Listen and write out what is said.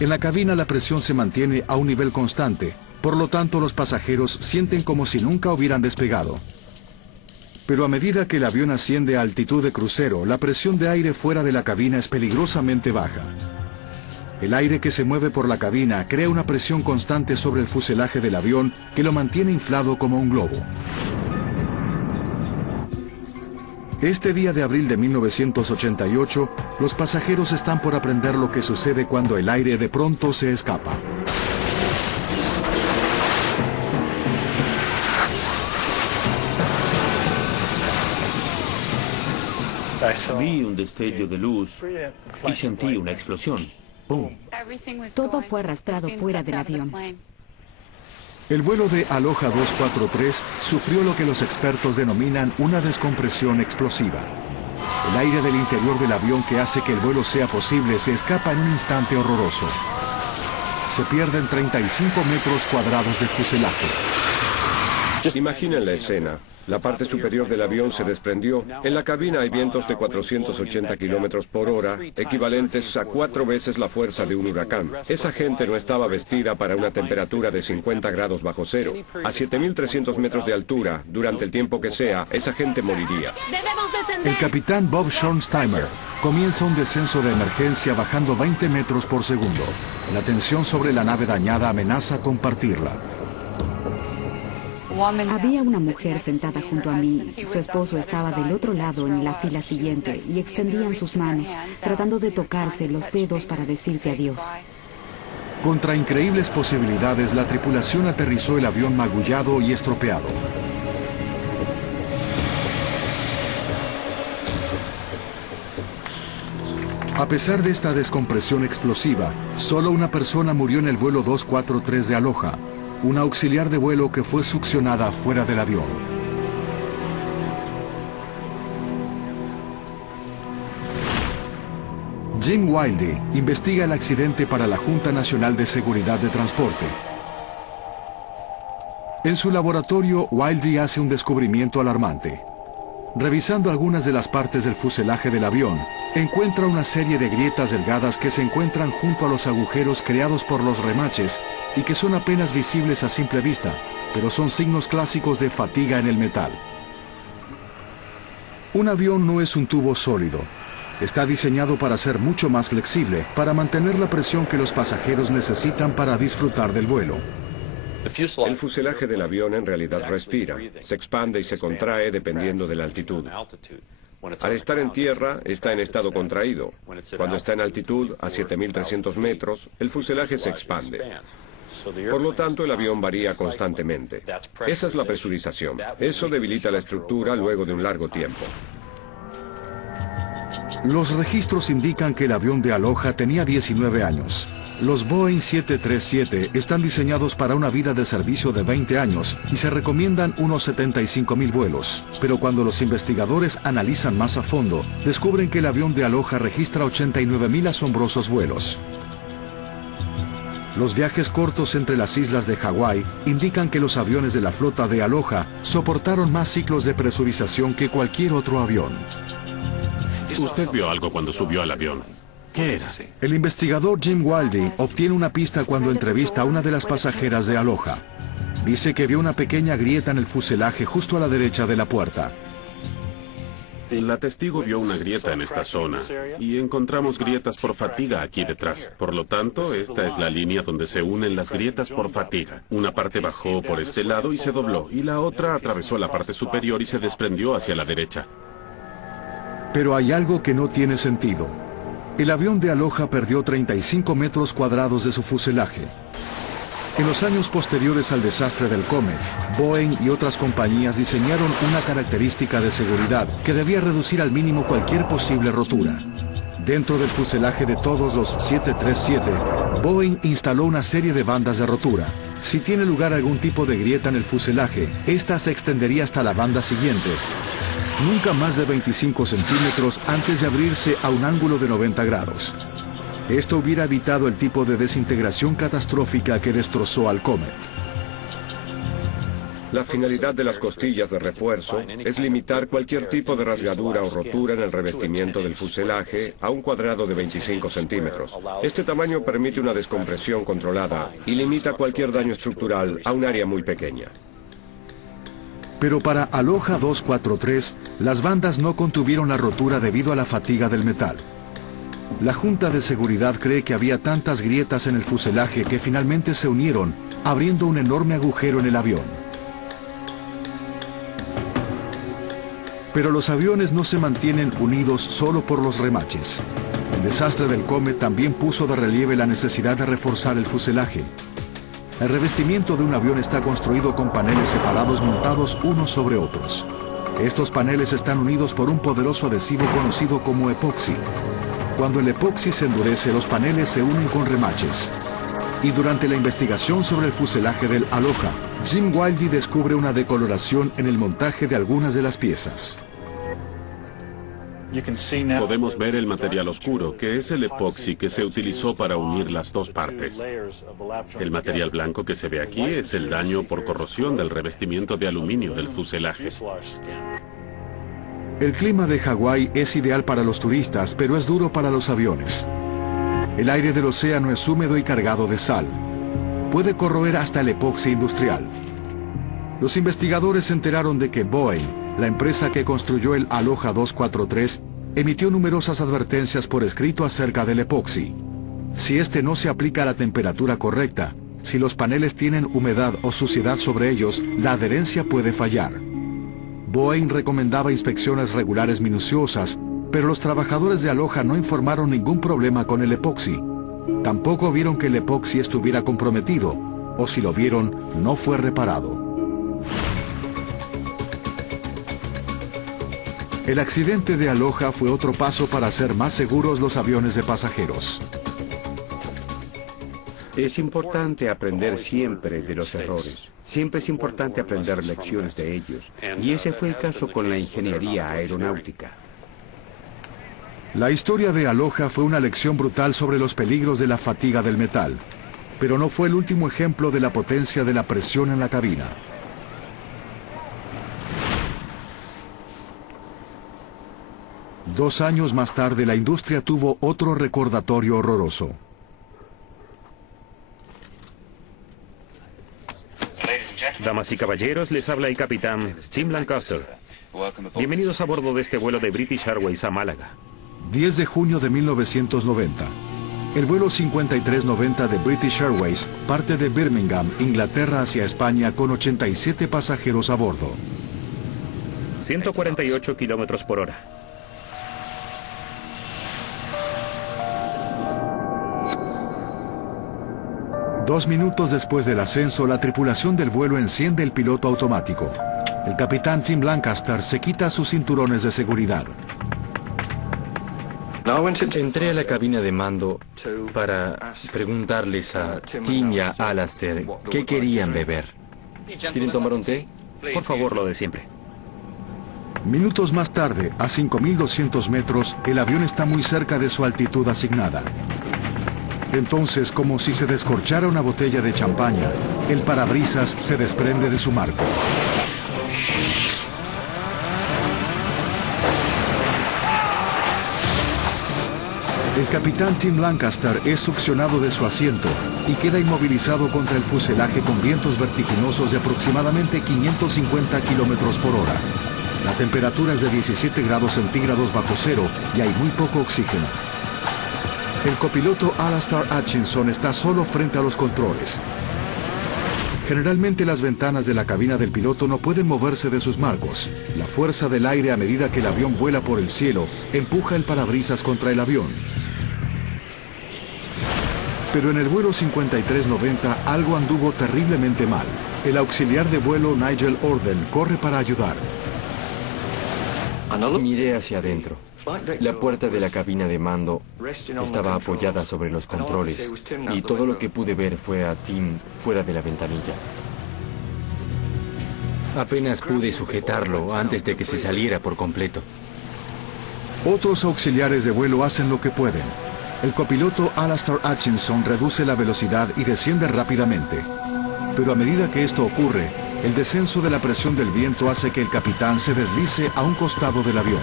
En la cabina la presión se mantiene a un nivel constante, por lo tanto los pasajeros sienten como si nunca hubieran despegado. Pero a medida que el avión asciende a altitud de crucero, la presión de aire fuera de la cabina es peligrosamente baja. El aire que se mueve por la cabina crea una presión constante sobre el fuselaje del avión que lo mantiene inflado como un globo. Este día de abril de 1988, los pasajeros están por aprender lo que sucede cuando el aire de pronto se escapa. Vi un destello de luz y sentí una explosión. ¡Pum! Todo fue arrastrado fuera del avión. El vuelo de Aloha 243 sufrió lo que los expertos denominan una descompresión explosiva. El aire del interior del avión que hace que el vuelo sea posible se escapa en un instante horroroso. Se pierden 35 metros cuadrados de fuselaje. Imaginen la escena. La parte superior del avión se desprendió. En la cabina hay vientos de 480 kilómetros por hora, equivalentes a 4 veces la fuerza de un huracán. Esa gente no estaba vestida para una temperatura de 50 grados bajo cero. A 7.300 metros de altura, durante el tiempo que sea, esa gente moriría. El capitán Bob Schornsteimer comienza un descenso de emergencia bajando 20 metros por segundo. La tensión sobre la nave dañada amenaza con partirla. Había una mujer sentada junto a mí. Su esposo estaba del otro lado en la fila siguiente y extendían sus manos, tratando de tocarse los dedos para decirse adiós. Contra increíbles posibilidades, la tripulación aterrizó el avión magullado y estropeado. A pesar de esta descompresión explosiva, solo una persona murió en el vuelo 243 de Aloha, una auxiliar de vuelo que fue succionada fuera del avión. Jim Wilde investiga el accidente para la Junta Nacional de Seguridad de Transporte. En su laboratorio, Wilde hace un descubrimiento alarmante. Revisando algunas de las partes del fuselaje del avión, encuentra una serie de grietas delgadas que se encuentran junto a los agujeros creados por los remaches y que son apenas visibles a simple vista, pero son signos clásicos de fatiga en el metal. Un avión no es un tubo sólido. Está diseñado para ser mucho más flexible, para mantener la presión que los pasajeros necesitan para disfrutar del vuelo. El fuselaje del avión en realidad respira, se expande y se contrae dependiendo de la altitud. Al estar en tierra, está en estado contraído. Cuando está en altitud, a 7.300 metros, el fuselaje se expande. Por lo tanto, el avión varía constantemente. Esa es la presurización. Eso debilita la estructura luego de un largo tiempo. Los registros indican que el avión de Aloha tenía 19 años. Los Boeing 737 están diseñados para una vida de servicio de 20 años y se recomiendan unos 75.000 vuelos. Pero cuando los investigadores analizan más a fondo, descubren que el avión de Aloha registra 89.000 asombrosos vuelos. Los viajes cortos entre las islas de Hawái indican que los aviones de la flota de Aloha soportaron más ciclos de presurización que cualquier otro avión. Usted vio algo cuando subió al avión. ¿Qué era? El investigador Jim Wilde obtiene una pista cuando entrevista a una de las pasajeras de Aloha. Dice que vio una pequeña grieta en el fuselaje justo a la derecha de la puerta. La testigo vio una grieta en esta zona y encontramos grietas por fatiga aquí detrás. Por lo tanto, esta es la línea donde se unen las grietas por fatiga. Una parte bajó por este lado y se dobló, y la otra atravesó la parte superior y se desprendió hacia la derecha. Pero hay algo que no tiene sentido. El avión de Aloha perdió 35 metros cuadrados de su fuselaje. En los años posteriores al desastre del Comet, Boeing y otras compañías diseñaron una característica de seguridad que debía reducir al mínimo cualquier posible rotura. Dentro del fuselaje de todos los 737, Boeing instaló una serie de bandas de rotura. Si tiene lugar algún tipo de grieta en el fuselaje, esta se extendería hasta la banda siguiente, nunca más de 25 centímetros antes de abrirse a un ángulo de 90 grados. Esto hubiera evitado el tipo de desintegración catastrófica que destrozó al Comet. La finalidad de las costillas de refuerzo es limitar cualquier tipo de rasgadura o rotura en el revestimiento del fuselaje a un cuadrado de 25 centímetros. Este tamaño permite una descompresión controlada y limita cualquier daño estructural a un área muy pequeña. Pero para Aloha 243, las bandas no contuvieron la rotura debido a la fatiga del metal. La Junta de Seguridad cree que había tantas grietas en el fuselaje que finalmente se unieron, abriendo un enorme agujero en el avión. Pero los aviones no se mantienen unidos solo por los remaches. El desastre del Comet también puso de relieve la necesidad de reforzar el fuselaje. El revestimiento de un avión está construido con paneles separados montados unos sobre otros. Estos paneles están unidos por un poderoso adhesivo conocido como epoxi. Cuando el epoxi se endurece, los paneles se unen con remaches. Y durante la investigación sobre el fuselaje del Aloha, Jim Wildy descubre una decoloración en el montaje de algunas de las piezas. Podemos ver el material oscuro, que es el epoxi que se utilizó para unir las dos partes. El material blanco que se ve aquí es el daño por corrosión del revestimiento de aluminio del fuselaje. El clima de Hawái es ideal para los turistas, pero es duro para los aviones. El aire del océano es húmedo y cargado de sal. Puede corroer hasta el epoxi industrial. Los investigadores se enteraron de que Boeing, la empresa que construyó el Aloha 243, emitió numerosas advertencias por escrito acerca del epoxi. Si este no se aplica a la temperatura correcta, si los paneles tienen humedad o suciedad sobre ellos, la adherencia puede fallar. Boeing recomendaba inspecciones regulares minuciosas, pero los trabajadores de Aloha no informaron ningún problema con el epoxi. Tampoco vieron que el epoxi estuviera comprometido, o si lo vieron, no fue reparado. El accidente de Aloha fue otro paso para hacer más seguros los aviones de pasajeros. Es importante aprender siempre de los errores. Siempre es importante aprender lecciones de ellos. Y ese fue el caso con la ingeniería aeronáutica. La historia de Aloha fue una lección brutal sobre los peligros de la fatiga del metal, pero no fue el último ejemplo de la potencia de la presión en la cabina. Dos años más tarde, la industria tuvo otro recordatorio horroroso. Damas y caballeros, les habla el capitán Tim Lancaster. Bienvenidos a bordo de este vuelo de British Airways a Málaga. 10 de junio de 1990. El vuelo 5390 de British Airways parte de Birmingham, Inglaterra, hacia España con 87 pasajeros a bordo. 148 kilómetros por hora. Dos minutos después del ascenso, la tripulación del vuelo enciende el piloto automático. El capitán Tim Lancaster se quita sus cinturones de seguridad. Entré a la cabina de mando para preguntarles a Tim y a Alastair qué querían beber. ¿Quieren tomar un té? Por favor, lo de siempre. Minutos más tarde, a 5.200 metros, el avión está muy cerca de su altitud asignada. Entonces, como si se descorchara una botella de champaña, el parabrisas se desprende de su marco. El capitán Tim Lancaster es succionado de su asiento y queda inmovilizado contra el fuselaje con vientos vertiginosos de aproximadamente 550 kilómetros por hora. La temperatura es de 17 grados centígrados bajo cero y hay muy poco oxígeno. El copiloto Alastair Hutchinson está solo frente a los controles. Generalmente las ventanas de la cabina del piloto no pueden moverse de sus marcos. La fuerza del aire a medida que el avión vuela por el cielo empuja el parabrisas contra el avión. Pero en el vuelo 5390 algo anduvo terriblemente mal. El auxiliar de vuelo Nigel Orden corre para ayudar. Miré hacia adentro. La puerta de la cabina de mando estaba apoyada sobre los controles y todo lo que pude ver fue a Tim fuera de la ventanilla. Apenas pude sujetarlo antes de que se saliera por completo. Otros auxiliares de vuelo hacen lo que pueden. El copiloto Alastair Hutchinson reduce la velocidad y desciende rápidamente. Pero a medida que esto ocurre, El descenso de la presión del viento hace que el capitán se deslice a un costado del avión.